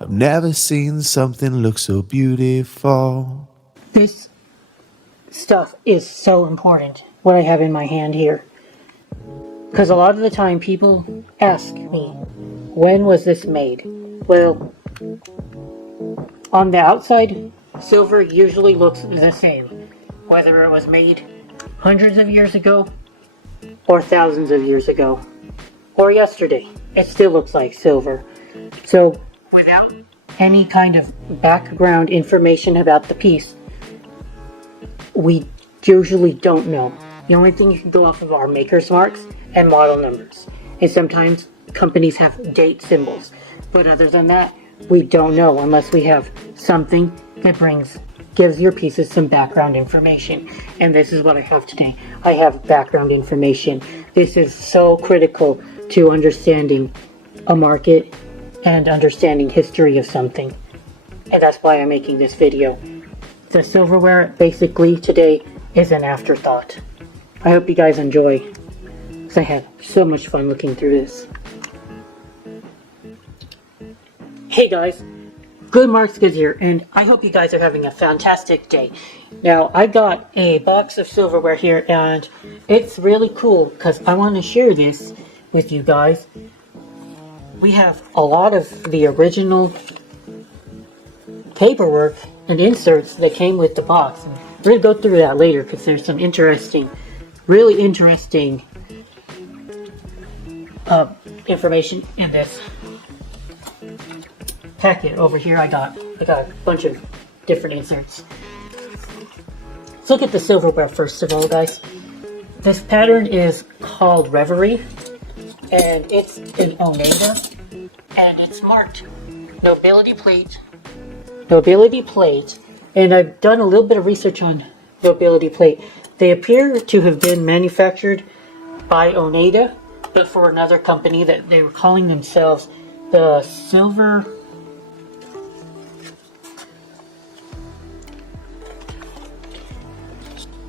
I've never seen something look so beautiful. This stuff is so important, what I have in my hand here. Because a lot of the time people ask me, when was this made? Well, on the outside, silver usually looks the same, whether it was made hundreds of years ago, or thousands of years ago, or yesterday. It still looks like silver. So, without any kind of background information about the piece, we usually don't know. The only thing you can go off of are maker's marks and model numbers. And sometimes companies have date symbols. But other than that, we don't know unless we have something that gives your pieces some background information. And this is what I have today. I have background information. This is so critical to understanding a market and understanding history of something. And that's why I'm making this video. The silverware basically today is an afterthought. I hope you guys enjoy, because I had so much fun looking through this. Hey guys, Good Marks Good here, and I hope you guys are having a fantastic day. Now, I got a box of silverware here, and it's really cool, because I want to share this with you guys. We have a lot of the original paperwork and inserts that came with the box. And we're going to go through that later, because there's some really interesting information in this packet over here. I got a bunch of different inserts. Let's look at the silverware first of all, guys. This pattern is called Reverie, and it's in Oneida, and it's marked Nobility Plate, and I've done a little bit of research on Nobility Plate. They appear to have been manufactured by Oneida, but for another company that they were calling themselves the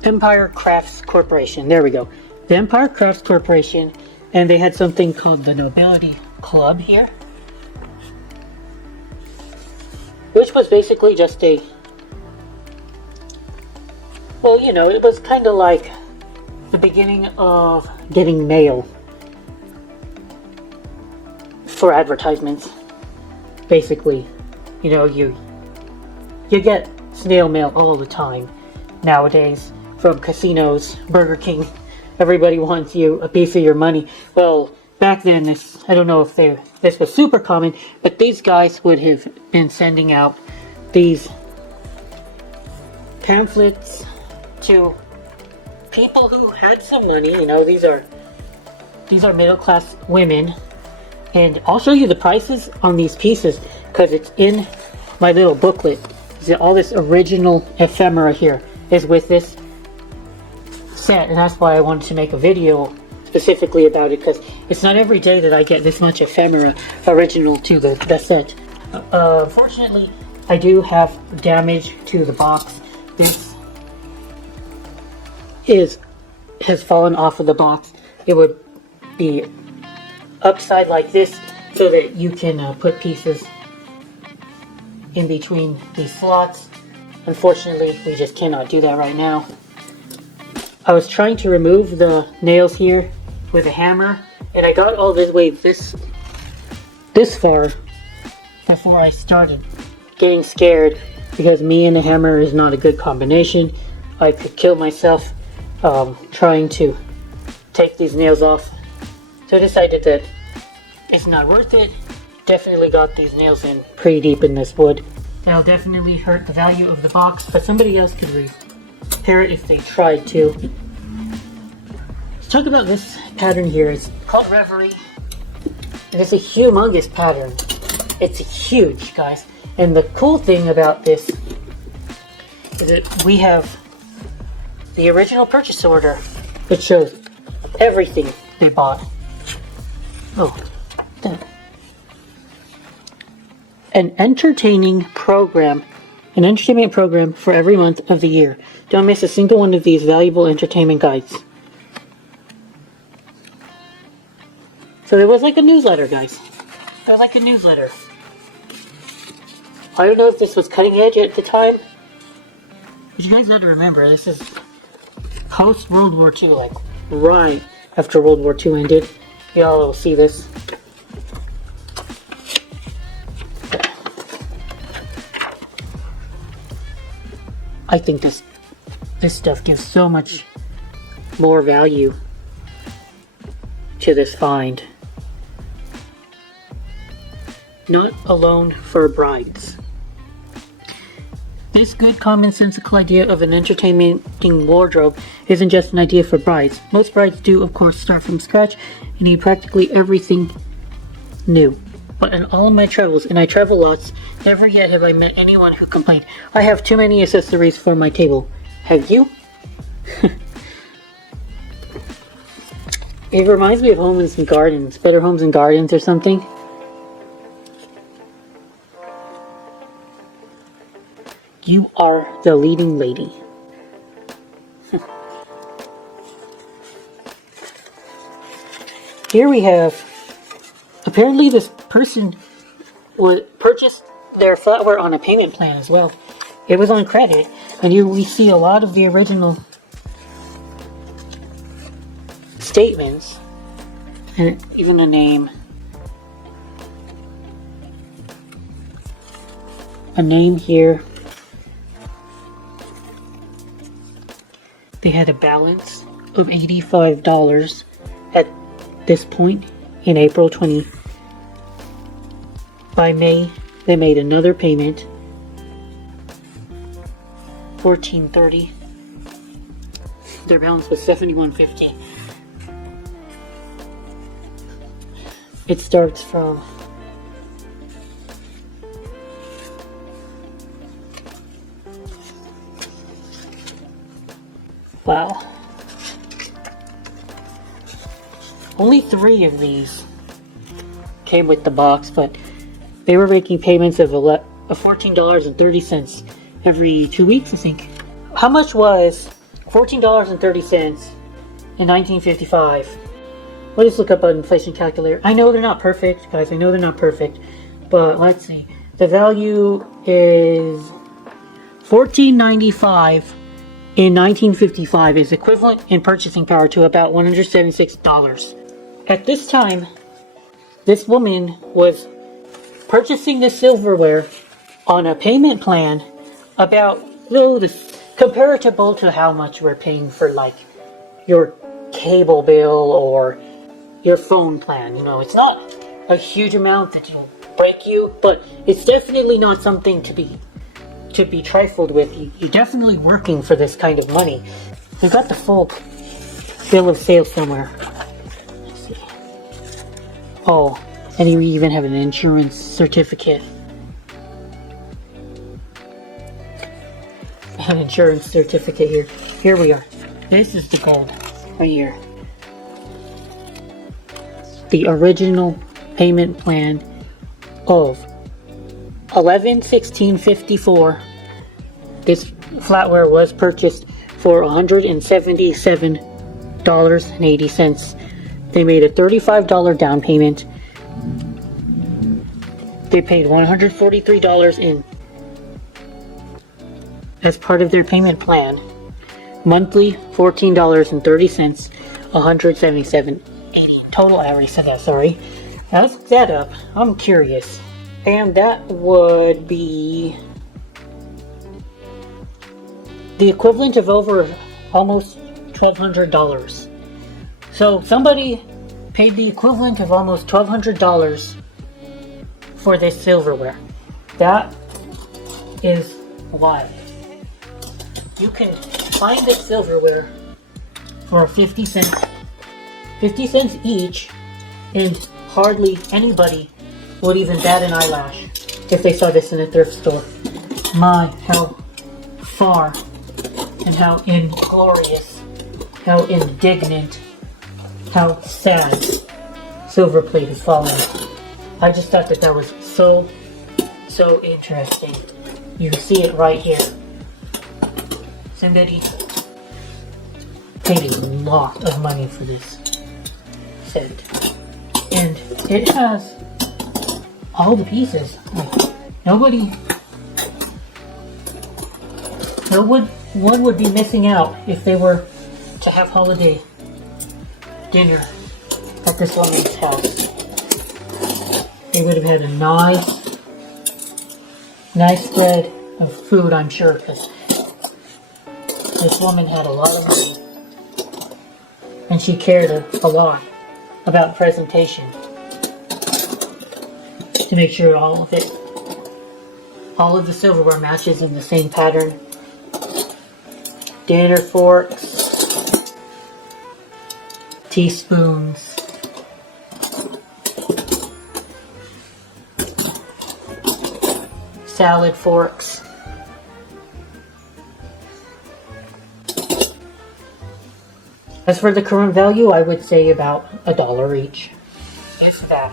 Empire Crafts Corporation. There we go. The Empire Crafts Corporation, and they had something called the Nobility Club here, which was basically just it was kind of like the beginning of getting mail for advertisements. Basically, you get snail mail all the time nowadays from casinos, Burger King. Everybody wants you a piece of your money. Well, back then, I don't know if this was super common, but these guys would have been sending out these pamphlets to people who had some money. These are middle-class women, and I'll show you the prices on these pieces because it's in my little booklet. All this original ephemera here is with this set, and that's why I wanted to make a video specifically about it, because it's not every day that I get this much ephemera original to the set. Unfortunately, I do have damage to the box. This has fallen off of the box. It would be upside like this so that you can put pieces in between these slots. Unfortunately, we just cannot do that right now. I was trying to remove the nails here with a hammer, and I got all this way this far before I started getting scared, because me and a hammer is not a good combination. I could kill myself trying to take these nails off. So I decided that it's not worth it. Definitely got these nails in pretty deep in this wood. That'll definitely hurt the value of the box, but somebody else could repair it if they tried to. Let's talk about this pattern here. It's called Reverie. And it's a humongous pattern. It's huge, guys. And the cool thing about this is that we have the original purchase order, which shows everything they bought. An entertainment program for every month of the year. Don't miss a single one of these valuable entertainment guides. So it was like a newsletter, guys. It was like a newsletter. I don't know if this was cutting edge at the time. But you guys have to remember, this is post World War II, like right after World War II ended. Y'all will see this. I think this stuff gives so much more value to this find. Not alone for brides. This good commonsensical idea of an entertaining wardrobe isn't just an idea for brides. Most brides do, of course, start from scratch and need practically everything new. But in all of my travels, and I travel lots, never yet have I met anyone who complained, I have too many accessories for my table. Have you? It reminds me of Homes and Gardens, Better Homes and Gardens or something. You are the leading lady. Here we have, apparently this person purchased their flatware on a payment plan as well. It was on credit, and here we see a lot of the original statements, and even a name. A name here. They had a balance of $85 at this point in April 20. By May, they made another payment, $14.30. Their balance was $71.50. It starts from wow. Only 3 of these came with the box, but they were making payments of $14.30 every 2 weeks, I think. How much was $14.30 in 1955? Let's look up an inflation calculator. I know they're not perfect, guys. I know they're not perfect, but let's see. The value is $14.95 in 1955 is equivalent in purchasing power to about $176. At this time, this woman was purchasing the silverware on a payment plan about comparable to how much we're paying for like your cable bill or your phone plan. You know, it's not a huge amount that will break you, but it's definitely not something to be trifled with. You're definitely working for this kind of money. We've got the full bill of sale somewhere. Let's see. Oh, and you even have an insurance certificate. An insurance certificate here. Here we are. This is the gold right here. The original payment plan of $11,1654. This flatware was purchased for $177.80. They made a $35 down payment. They paid $143 in as part of their payment plan. Monthly $14.30, $177.80. Total, I already said that, sorry. Now let's look that up. I'm curious. And that would be the equivalent of over almost $1,200. So somebody paid the equivalent of almost $1,200 for this silverware. That is wild. You can find this silverware for 50 cents each, and hardly anybody would even bat an eyelash if they saw this in a thrift store. My, how far and how inglorious, how indignant, how sad Silverplate has fallen. I just thought that was so interesting. You can see it right here. Somebody paid a lot of money for this set. And it has all the pieces. Like, nobody So one would be missing out if they were to have holiday dinner at this woman's house. They would have had a nice spread of food, I'm sure, because this woman had a lot of money. And she cared a lot about presentation. To make sure all of the silverware matches in the same pattern. Dinner forks, teaspoons, salad forks. As for the current value, I would say about $1 each, if that.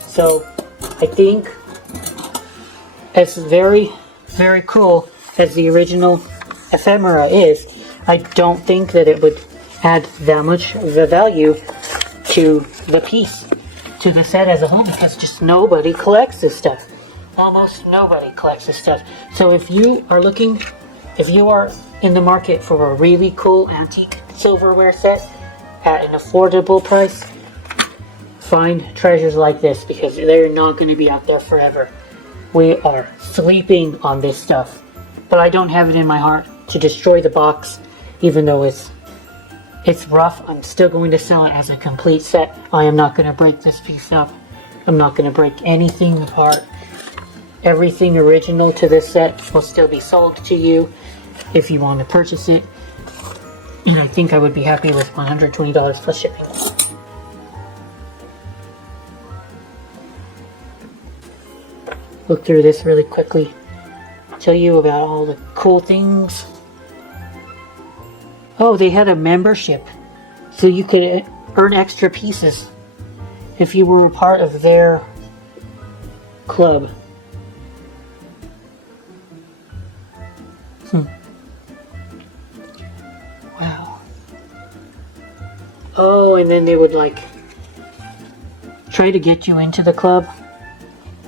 So I think, as very, very cool as the original Ephemera is, I don't think that it would add that much of the value to the piece, to the set as a whole, because just nobody collects this stuff. Almost nobody collects this stuff. So if you are in the market for a really cool antique silverware set at an affordable price, find treasures like this, because they're not going to be out there forever. We are sleeping on this stuff, but I don't have it in my heart to destroy the box, even though it's rough. I'm still going to sell it as a complete set. I am not going to break this piece up. I'm not going to break anything apart. Everything original to this set will still be sold to you if you want to purchase it. And I think I would be happy with $120 plus shipping. Look through this really quickly. Tell you about all the cool things. Oh, they had a membership, so you could earn extra pieces if you were a part of their club. Wow. Oh, and then they would try to get you into the club,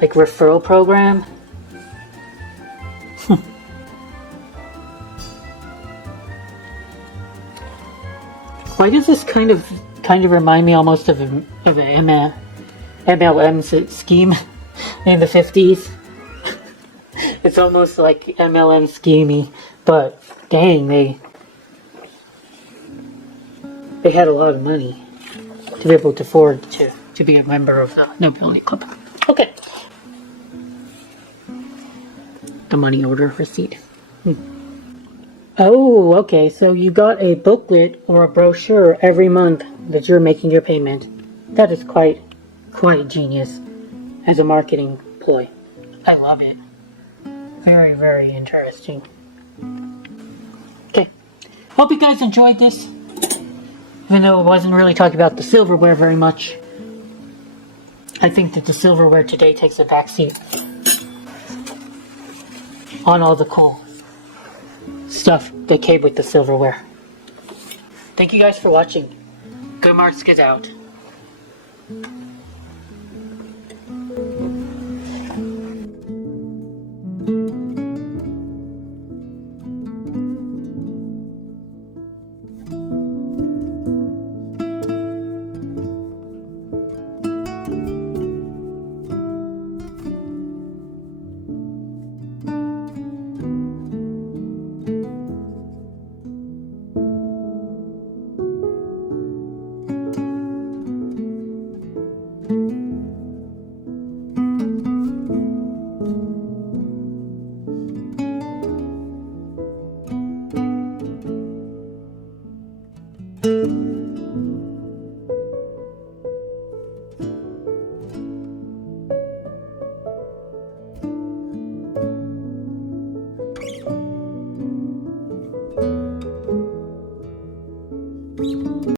referral program. Why does this kind of remind me almost of an MLM scheme in the 50s? It's almost like MLM schemey, but dang, they had a lot of money to be able to afford to be a member of the Nobility Club. Okay. The money order receipt. Oh, okay, so you got a booklet or a brochure every month that you're making your payment. That is quite genius as a marketing ploy. I love it. Very, very interesting. Okay, hope you guys enjoyed this. Even though it wasn't really talking about the silverware very much, I think that the silverware today takes a backseat on all the cool stuff that came with the silverware. Thank you guys for watching. Good Marks, get out.